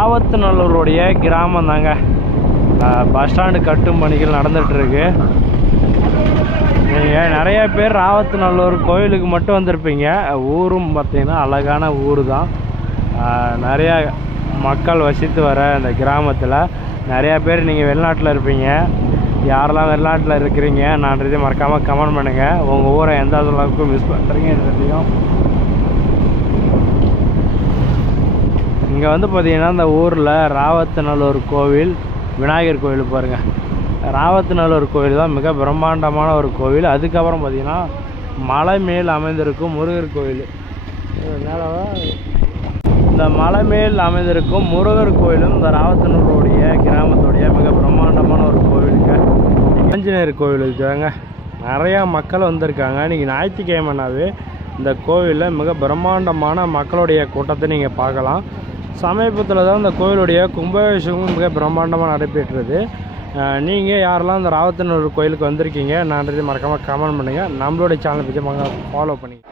ஆவத்தநல்லூருடைய கிராமம் தாங்க. Bus stand கட்டும் பணிகள் நடந்துகிட்ருக்கு நீங்கள் நிறைய பேர் ராவத்தநல்லூர் கோயிலுக்கு மட்டும் வந்திருப்பீங்க. ஊரும் பார்த்திங்கன்னா அழகான ஊர் தான். நிறையா மக்கள் வசித்து வர அந்த கிராமத்தில் நிறையா பேர் நீங்கள் வெளிநாட்டில் இருப்பீங்க. யாரெல்லாம் வெளிநாட்டில் இருக்கிறீங்க நான்றதை மறக்காமல் கமெண்ட் பண்ணுங்கள் உங்கள் ஊரை எந்த அளவுக்கு மிஸ் பண்ணுறீங்கன்றதையும் இங்கே வந்து பார்த்தீங்கன்னா இந்த ஊரில் ராவத்தநல்லூர் கோவில் விநாயகர் கோவில் பாருங்கள் ராவத்தநல்லூர் கோவில் தான் மிக பிரம்மாண்டமான ஒரு கோவில். அதுக்கப்புறம் பார்த்தீங்கன்னா மலை மேல் அமைந்திருக்கும் முருகர் கோவில். இது இந்த மலை மேல் அமைந்திருக்கும் முருகர் கோவிலும் இந்த ராவத்தனூருடைய கிராமத்துடைய மிக பிரம்மாண்டமான ஒரு கோவிலுங்க ஆஞ்சநேயர் கோவில் இருக்காங்க நிறையா மக்கள் வந்திருக்காங்க. இன்றைக்கி ஞாயிற்றுக்கிழமைனாவே இந்த கோவிலில் மிக பிரம்மாண்டமான மக்களுடைய கூட்டத்தை நீங்கள் பார்க்கலாம். சமீபத்தில் தான் இந்த கோயிலுடைய கும்பாபிஷேகமும் மிக பிரம்மாண்டமாக நடைபெற்றது. நீங்கள் யாரெல்லாம் இந்த ராவத்தனூர் கோயிலுக்கு வந்திருக்கீங்க நான் மறக்காமல் கமெண்ட் பண்ணுங்கள் நம்மளுடைய சேனலை பற்றி ஃபாலோ பண்ணிங்க.